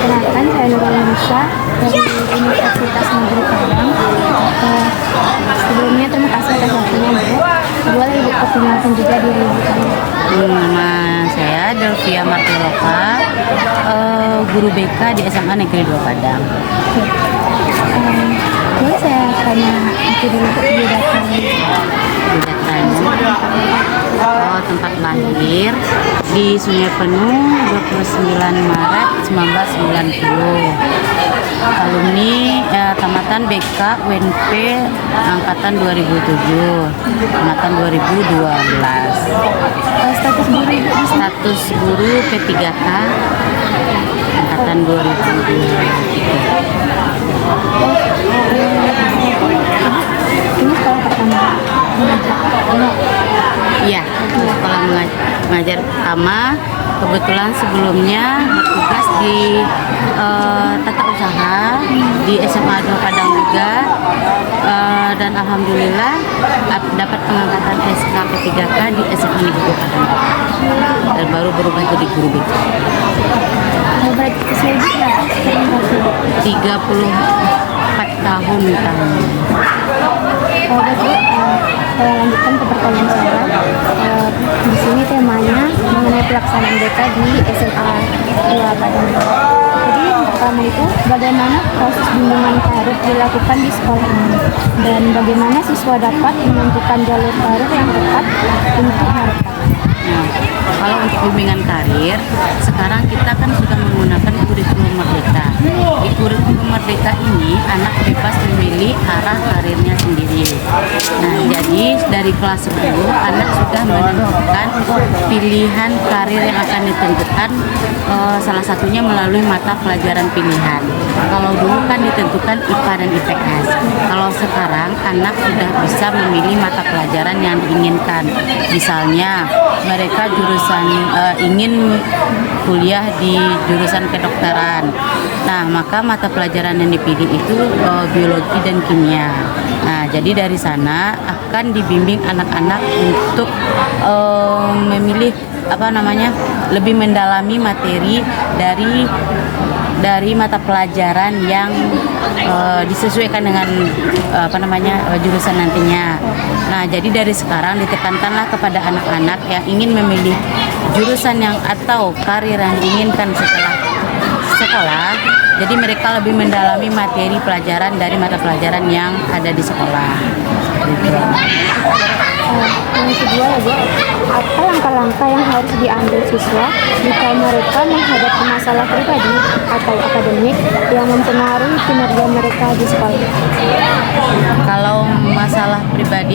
Kenalkan, saya Nurul Musa dari Universitas Negeri Padang. Sebelumnya terima kasih atas waktunya Ibu. Boleh Ibu perkenalkan juga diri Ibu kami? Nama saya Delvia Martiloka, guru BK di SMA Negeri 2 Padang. Boleh saya tanya itu dulu biodata? Tempat lahir di Sungai Penuh 29 Maret 1990. Alumni tamatan BK UNP angkatan 2007, angkatan 2012. Status guru P3K angkatan 2023. Ini sekolah pertama Iya, sekolah mengajar pertama. Kebetulan sebelumnya bertugas di tata usaha di SMA 2 Padang juga, dan alhamdulillah dapat pengangkatan SK P3K di SMA Negeri 2 Padang dan baru berubah jadi guru BK. Berarti usia Ibu berapa? 34 tahun. Berarti saya lanjutkan ke pertanyaan saya. Di sini temanya mengenai pelaksanaan BK di SMA 2 Padang. Jadi yang pertama itu bagaimana proses bimbingan karir dilakukan di sekolah ini dan bagaimana siswa dapat menentukan jalur karir yang tepat untuk mereka. Nah, kalau untuk bimbingan karir, sekarang kita kan sudah menggunakan kurikulum Merdeka. Di kurikulum Merdeka ini, anak bebas memilih arah karirnya sendiri. Nah, jadi dari kelas 10, anak sudah menentukan pilihan karir yang akan ditentukan, salah satunya melalui mata pelajaran pilihan. Kalau dulu kan ditentukan IPA dan IPS. Kalau sekarang, anak sudah bisa memilih mata pelajaran yang diinginkan. Misalnya, mereka ingin kuliah di jurusan kedokteran. Nah, maka mata pelajaran yang dipilih itu biologi dan kimia. Nah, jadi dari sana akan dibimbing anak-anak untuk memilih lebih mendalami materi dari mata pelajaran yang disesuaikan dengan jurusan nantinya. Nah, jadi dari sekarang ditekankanlah kepada anak-anak yang ingin memilih jurusan yang atau karir yang diinginkan setelah sekolah. Jadi mereka lebih mendalami materi pelajaran dari mata pelajaran yang ada di sekolah. Yang kedua ya Bu, apa langkah-langkah yang harus diambil siswa jika mereka menghadapi masalah pribadi atau akademik yang mempengaruhi kinerja mereka di sekolah? Kalau masalah pribadi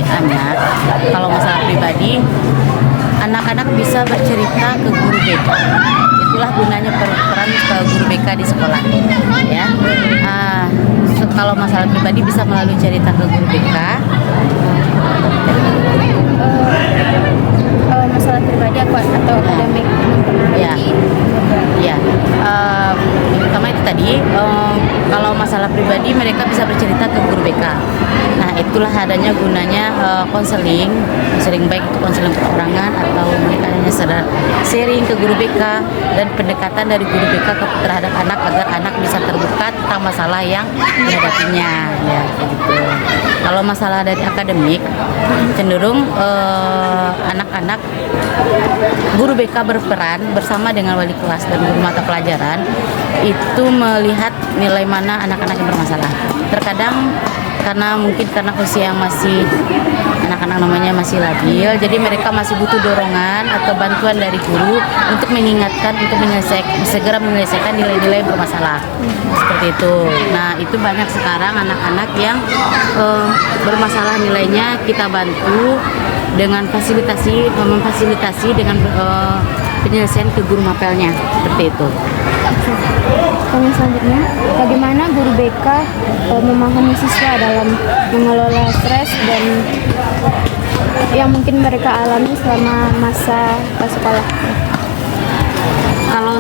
anak-anak bisa bercerita ke guru BK. Itulah gunanya peran guru BK di sekolah. Ya, kalau masalah pribadi bisa melalui cerita ke guru BK. Masalah pribadi atau akademik mempengaruhi. Ya. Pertama itu tadi, kalau masalah pribadi mereka bisa bercerita ke guru BK. Nah, itulah adanya gunanya konseling baik itu konseling perorangan atau mereka hanya sedang sharing ke guru BK dan pendekatan dari guru BK terhadap anak agar anak bisa terbuka tentang masalah yang dihadapinya. Ya, gitu. Kalau masalah dari akademik, cenderung anak-anak guru BK berperan bersama dengan wali kelas dan guru mata pelajaran itu melihat nilai mana anak-anak yang bermasalah. Terkadang karena usia yang anak-anak namanya masih labil, jadi mereka masih butuh dorongan atau bantuan dari guru untuk mengingatkan untuk segera menyelesaikan nilai-nilai bermasalah. Seperti itu. Nah, itu banyak sekarang anak-anak yang bermasalah nilainya kita bantu dengan memfasilitasi dengan penyelesaian ke guru mapelnya, seperti itu. Yang selanjutnya, bagaimana guru BK memahami siswa dalam mengelola stres dan yang mungkin mereka alami selama masa sekolah? Kalau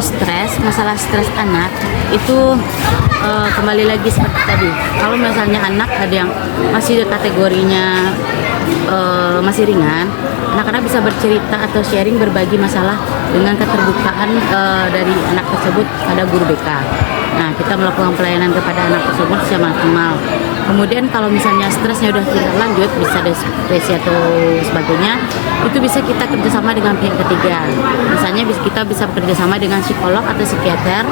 masalah stres anak itu kembali lagi seperti tadi. Kalau misalnya anak ada yang masih kategorinya masih ringan, anak-anak bisa bercerita atau sharing berbagi masalah dengan keterbukaan dari anak tersebut pada guru BK. Nah, kita melakukan pelayanan kepada anak tersebut secara maksimal. Kemudian kalau misalnya stresnya udah tidak lanjut, bisa depresi atau sebagainya, itu bisa kita kerjasama dengan pihak ketiga. Misalnya kita bisa bekerjasama dengan psikolog atau psikiater.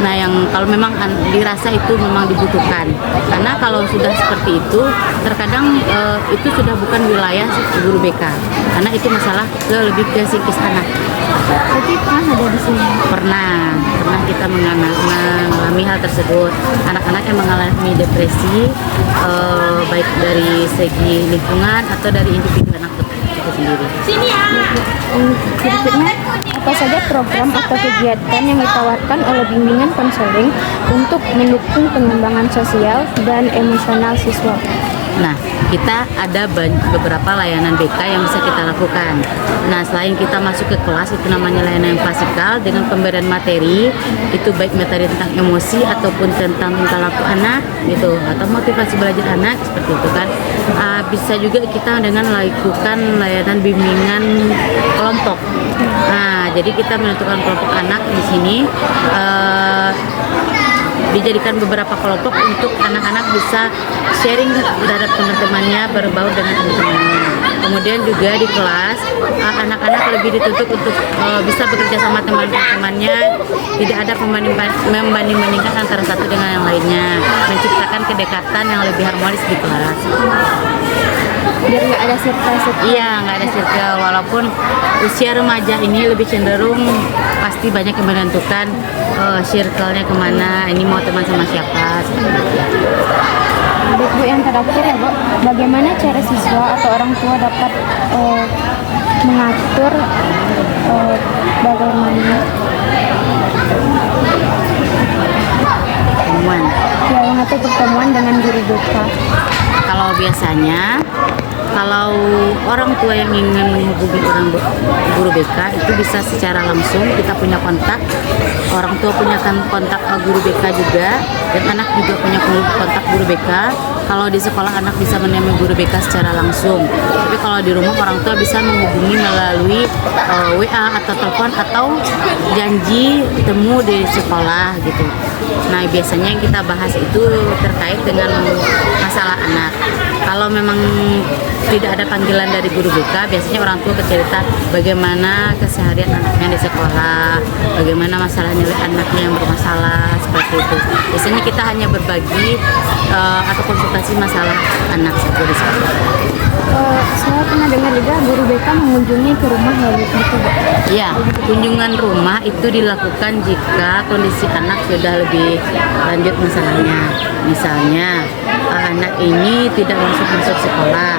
Nah, yang kalau memang dirasa itu memang dibutuhkan. Karena kalau sudah seperti itu, terkadang itu sudah bukan wilayah guru BK. Karena itu masalah lebih ke psikis anak. Jadi pernah ada di sini? Pernah kita mengalami hal tersebut. Anak-anak yang mengalami depresi, baik dari segi lingkungan atau dari individu anak itu sendiri. Berikutnya, apa saja program atau kegiatan yang ditawarkan oleh bimbingan konseling untuk mendukung pengembangan sosial dan emosional siswa? Nah, kita ada beberapa layanan BK yang bisa kita lakukan. Nah, selain kita masuk ke kelas, itu namanya layanan yang klasikal dengan pemberian materi, itu baik materi tentang emosi ataupun tentang tingkah laku anak, gitu, atau motivasi belajar anak seperti itu kan. Bisa juga kita dengan melakukan layanan bimbingan kelompok. Nah, jadi kita menentukan kelompok anak di sini. Dijadikan beberapa kelompok untuk anak-anak bisa sharing terhadap teman-temannya, berbaur dengan teman-temannya. Kemudian juga di kelas, anak-anak lebih dituntut untuk bisa bekerja sama teman-temannya, tidak ada membanding-bandingkan antara satu dengan yang lainnya, menciptakan kedekatan yang lebih harmonis di kelas. Biar nggak ada circle. Iya, nggak ada circle. Walaupun usia remaja ini lebih cenderung pasti banyak yang menentukan circle-nya kemana, ini mau teman sama siapa. Bu, yang terakhir ya Bu, bagaimana cara siswa atau orang tua dapat mengatur bagaimana Pertemuan. ya mengatur pertemuan dengan guru BK? Kalau biasanya, kalau orang tua yang ingin menghubungi guru BK itu bisa secara langsung, kita punya kontak, orang tua punya kontak guru BK juga, dan anak juga punya kontak guru BK. Kalau di sekolah anak bisa menemui guru BK secara langsung, tapi kalau di rumah orang tua bisa menghubungi melalui WA atau telepon atau janji temu di sekolah gitu. Nah, biasanya yang kita bahas itu terkait dengan masalah anak. Kalau memang tidak ada panggilan dari guru BK, biasanya orang tua bercerita bagaimana keseharian anaknya di sekolah, bagaimana masalah nilai anaknya yang bermasalah, seperti itu. Biasanya kita hanya berbagi atau konsultasi masalah anak saja di sekolah. Saya pernah dengar juga guru BK mengunjungi ke rumah gitu Bu. Ya, kunjungan rumah itu dilakukan jika kondisi anak sudah lebih lanjut masalahnya. Misalnya, anak ini tidak masuk sekolah.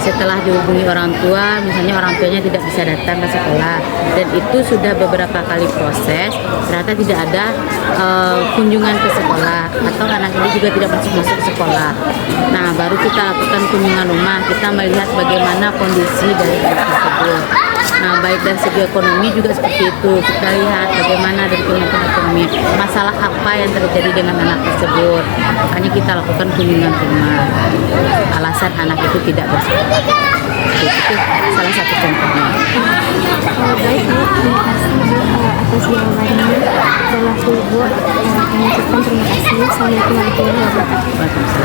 Setelah dihubungi orang tua, misalnya orang tuanya tidak bisa datang ke sekolah, dan itu sudah beberapa kali proses, ternyata tidak ada kunjungan ke sekolah, atau anak ini juga tidak masuk sekolah. Nah, baru kita lakukan kunjungan rumah, kita melihat bagaimana kondisi dari anak tersebut. Nah, baik dari segi ekonomi juga seperti itu, kita lihat bagaimana dari kemampuan ekonomi, masalah apa yang terjadi dengan anak tersebut. Makanya kita lakukan kunjungan rumah. Alasan anak itu tidak bersekolah. Itu salah satu contohnya. Baik Bu, terima kasih Bu atas jawabannya dan waktu Ibu. Kami ucapkan terima kasih. Assalamualaikum warahmatullahi wabarakatuh.